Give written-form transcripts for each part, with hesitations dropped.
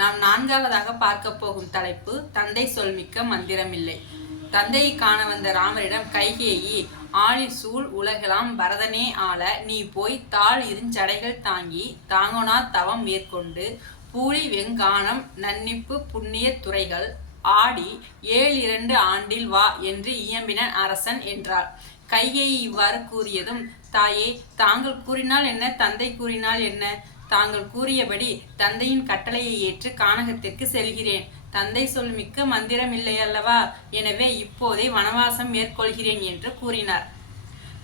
நாம் நான்காவதாக பார்க்க போகும் தலைப்பு தந்தை சொல்மிக்க மந்திரமில்லை. தந்தையை காண வந்த ராமரிடம் கைகேயி, ஆழி சூழ் உலகெல்லாம் பரதனே ஆள நீ போய் தாழ் இருஞ்சடைகள் தாங்கி தாங்கோனா தவம் மேற்கொண்டு பூழி வெங்கானம் நன்னிப்பு புண்ணிய துறைகள் ஆடி 7 ஆண்டில் வா என்று இயம்பினன் அரசன் என்றார். கைகேயி இவ்வாறு கூறியதும், தாயே, தாங்கள் கூறினால் என்ன, தந்தை கூறினால் என்ன? தாங்கள் கூறியபடி தந்தையின் கட்டளையை ஏற்று கானகத்திற்கு செல்கிறேன். தந்தை சொல் மிக்க மந்திரம் இல்லை அல்லவா? எனவே இப்போதே வனவாசம் மேற்கொள்கிறேன் என்று கூறினார்.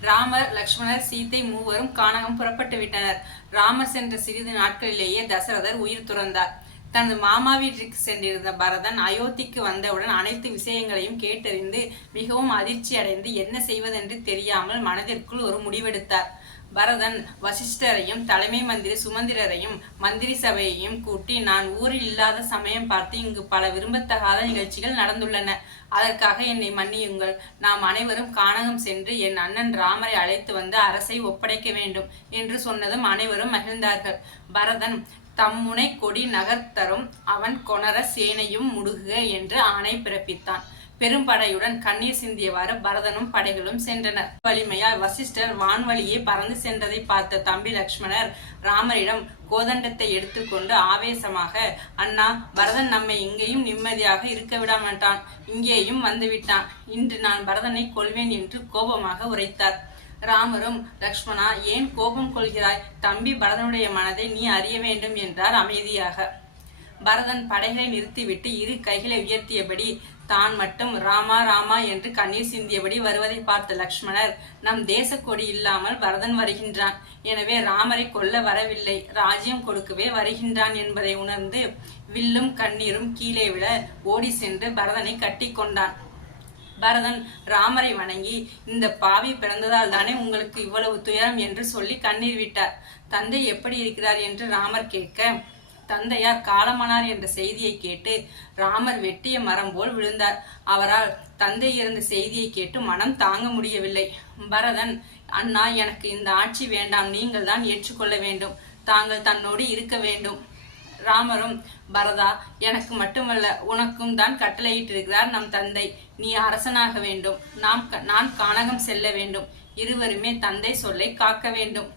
ராமர், லக்ஷ்மணர், சீத்தை மூவரும் கானகம் புறப்பட்டு விட்டனர். ராமர் சென்ற சிறிது நாட்களிலேயே தசரதர் உயிர் துறந்தார். தனது மாமா வீட்டிற்கு சென்றிருந்த பரதன் அயோத்திக்கு வந்தவுடன் அனைத்து விஷயங்களையும் கேட்டறிந்து மிகவும் அதிர்ச்சி அடைந்து என்ன செய்வதென்று தெரியாமல் மனதிற்குள் ஒரு முடிவெடுத்தார். பரதன் வசிஷ்டரையும் தலைமை மந்திரி சுமந்திரரையும் மந்திரி சபையையும் கூட்டி, நான் ஊரில் இல்லாத சமயம் பார்த்து இங்கு பல விரும்பத்தகாத நிகழ்ச்சிகள் நடந்துள்ளன. அதற்காக என்னை மன்னியுங்கள். நாம் அனைவரும் கானகம் சென்று என் அண்ணன் ராமரை அழைத்து வந்து அரசை ஒப்படைக்க வேண்டும் என்று சொன்னதும் அனைவரும் மகிழ்ந்தார்கள். பரதன் தம்முனை கொடி நகர்த்தரும் அவன் கொணர சேனையும் முடுகுக என்று ஆணை பிறப்பித்தான். பெரும்படையுடன் கண்ணீர் சிந்தியவாறு பரதனும் படைகளும் சென்றனர். வலிமையால் வசிஷ்டர் வான்வழியே பறந்து சென்றதை பார்த்த தம்பி லக்ஷ்மணர் ராமரிடம் கோதண்டத்தை எடுத்துக்கொண்டு ஆவேசமாக, அண்ணா, பரதன் நம்மை இங்கேயும் நிம்மதியாக இருக்க விட மாட்டான், இங்கேயும் வந்துவிட்டான். இன்று நான் பரதனை கொள்வேன் என்று கோபமாக உரைத்தார். ராமரும், லக்ஷ்மணா, ஏன் கோபம் கொள்கிறாய்? தம்பி பரதனுடைய மனதை நீ அறிய வேண்டும் என்றார் அமைதியாக. பரதன் படைகளை நிறுத்திவிட்டு இரு கைகளை உயர்த்தியபடி தான் மட்டும் ராமா ராமா என்று கண்ணீர் சிந்தியபடி வருவதை பார்த்த லக்ஷ்மணர், நம் தேச கொடி இல்லாமல் பரதன் வருகின்றான். எனவே ராமரை கொல்ல வரவில்லை, ராஜ்யம் கொடுக்கவே வருகின்றான் என்பதை உணர்ந்து வில்லும் கண்ணீரும் கீழே விட ஓடி சென்று பரதனை கட்டி கொண்டான். பரதன் ராமரை வணங்கி, இந்த பாவி பிறந்ததால் தானே உங்களுக்கு இவ்வளவு துயரம் என்று சொல்லி கண்ணீர் விட்டார். தந்தை எப்படி இருக்கிறார் என்று ராமர் கேட்க, தந்தையார் காலமானார் என்ற செய்தியை கேட்டு ராமர் வெட்டிய மரம் போல் விழுந்தார். அவரால் தந்தை இறந்த செய்தியை கேட்டு மனம் தாங்க முடியவில்லை. பரதன், அண்ணா, எனக்கு இந்த ஆட்சி வேண்டாம், நீங்கள் தான் ஏற்றுக்கொள்ள வேண்டும், தாங்கள் தன்னோடு இருக்க வேண்டும். ராமரும், பரதா, எனக்கு மட்டுமல்ல, உனக்கும் தான் கட்டளையிட்டிருக்கிறார் நம் தந்தை. நீ அரசனாக வேண்டும், நான் கானகம் செல்ல வேண்டும். இருவருமே தந்தை சொல்லை காக்க வேண்டும்.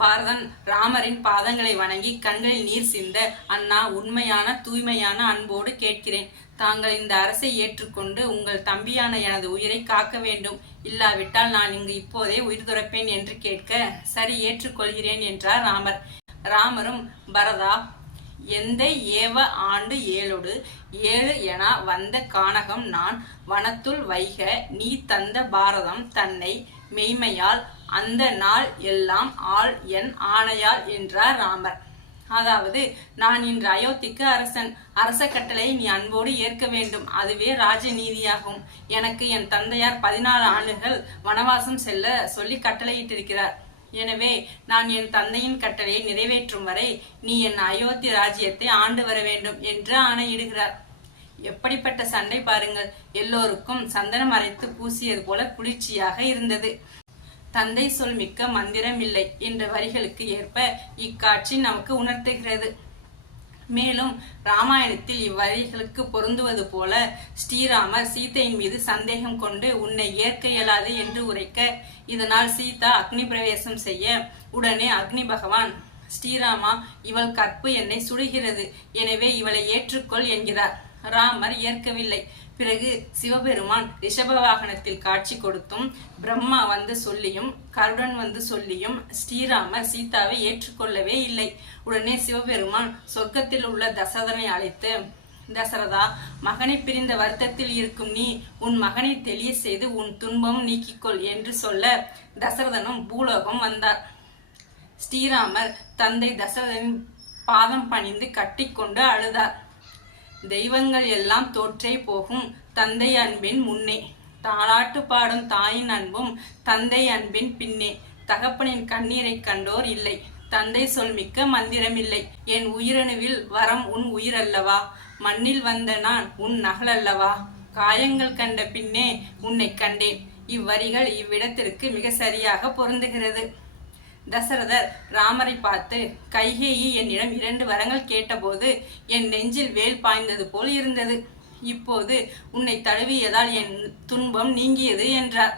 பரதன் ராமரின் பாதங்களை வணங்கி கண்களில் நீர் சிந்த, அண்ணா, உண்மையான தூய்மையான அன்போடு கேட்கிறேன். தாங்கள் இந்த அரசை ஏற்றுக்கொண்டு உங்கள் தம்பியான எனது உயிரை காக்க வேண்டும். இல்லாவிட்டால் நான் இங்கு இப்போதே உயிர் துறப்பேன் என்று கேட்க, சரி, ஏற்றுக்கொள்கிறேன் என்றார் ராமர். ராமரும், பரதா, எந்தை ஏவ ஆண்டு 7 என வந்த கானகம் நான் வனத்துள் வைக நீ தந்த பாரதம் தன்னை மெய்மையால் அந்த நாள் எல்லாம் ஆள் என் ஆணையால் என்றார் ராமர். அதாவது, நான் இன்று அயோத்திக்கு அரசன். அரச கட்டளை நீ அன்போடு ஏற்க வேண்டும். அதுவே ராஜ நீதியாகும். எனக்கு என் தந்தையார் 14 ஆண்டுகள் வனவாசம் செல்ல சொல்லி கட்டளையிட்டிருக்கிறார். எனவே நான் என் தந்தையின் கட்டளையை நிறைவேற்றும் வரை நீ என் அயோத்தி ராஜ்யத்தை ஆண்டு வர வேண்டும் என்று ஆணையிடுகிறார். எப்படிப்பட்ட சண்டை பாருங்கள்! எல்லோருக்கும் சந்தனம் அரைத்து பூசியது போல குளிர்ச்சியாக இருந்தது. தந்தை சொல் மிக்க மந்திரம் இல்லை என்ற வரிகளுக்கு ஏற்ப இக்காட்சி நமக்கு உணர்த்துகிறது. மேலும் ராமாயணத்தில் இவ்வரிகளுக்கு பொருந்துவது போல ஸ்ரீராமர் சீதையின் மீது சந்தேகம் கொண்டு உன்னை ஏற்க இயலாது என்று உரைக்க, இதனால் சீதா அக்னி பிரவேசம் செய்ய உடனே அக்னி பகவான், ஸ்ரீராமா, இவள் கற்பு என்னை சுடுகிறது, எனவே இவளை ஏற்றுக்கொள் என்கிறார். ராமர் ஏற்கவில்லை. பிறகு சிவபெருமான் ரிஷப வாகனத்தில் காட்சி கொடுத்தும் பிரம்மா வந்து சொல்லியும் கருடன் வந்து சொல்லியும் ஸ்ரீராமர் சீதாவை ஏற்றுக்கொள்ளவே இல்லை. உடனே சிவபெருமான் சொர்க்கத்தில் உள்ள தசரதனை அழைத்து, தசரதா, மகனை பிரிந்த வருத்தத்தில் இருக்கும் நீ உன் மகனை தெளிய செய்து உன் துன்பம் நீக்கிக்கொள் என்று சொல்ல தசரதனும் பூலோகம் வந்தார். ஸ்ரீராமர் தந்தை தசரதனின் பாதம் பணிந்து கட்டிக்கொண்டு அழுதார். தெய்வங்கள் எல்லாம் தோற்றே போகும் தந்தை அன்பின் முன்னே, தாலாட்டு பாடும் தாயின் அன்பும் தந்தை அன்பின் பின்னே, தகப்பனின் கண்ணீரை கண்டோர் இல்லை, தந்தை சொல்மிக்க மந்திரமில்லை. என் உயிரணுவில் வரம் உன் உயிர் அல்லவா, மண்ணில் வந்த நான் உன் நகல் அல்லவா, காயங்கள் கண்ட பின்னே உன்னை கண்டேன். இவ்வரிகள் இவ்விடத்திற்கு மிக சரியாக பொருந்துகிறது. தசரதர் ராமரை பார்த்து, கைகேயி என்னிடம் 2 வரங்கள் கேட்டபோது என் நெஞ்சில் வேல் பாய்ந்தது போல் இருந்தது. இப்போது உன்னை தழுவியதால் என் துன்பம் நீங்கியது என்றார்.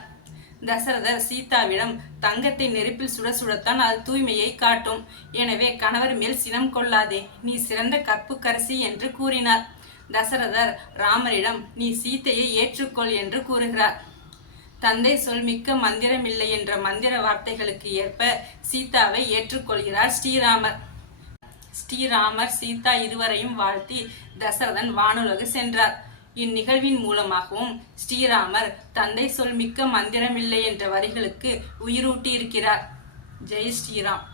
தசரதர் சீதாவிடம், தங்கத்தை நெருப்பில் சுட சுடத்தான் அது தூய்மையை காட்டும். எனவே கணவர் மேல் சினம் கொள்ளாதே, நீ சிறந்த கற்புக்கரசி என்று கூறினார். தசரதர் ராமரிடம், நீ சீதையை ஏற்றுக்கொள் என்று கூறுகிறார். தந்தை சொல்மிக்க மந்திரமில்லை என்ற மந்திர வார்த்தைகளுக்கு ஏற்ப சீதாவை ஏற்றுக்கொள்கிறார் ஸ்ரீராமர். ஸ்ரீராமர் சீதா இருவரையும் வாழ்த்தி தசரதன் வானுலகு சென்றார். இந்நிகழ்வின் மூலமாகவும் ஸ்ரீராமர் தந்தை சொல்மிக்க மந்திரமில்லை என்ற வரிகளுக்கு உயிரூட்டி இருக்கிறார். ஜெய் ஸ்ரீராம்.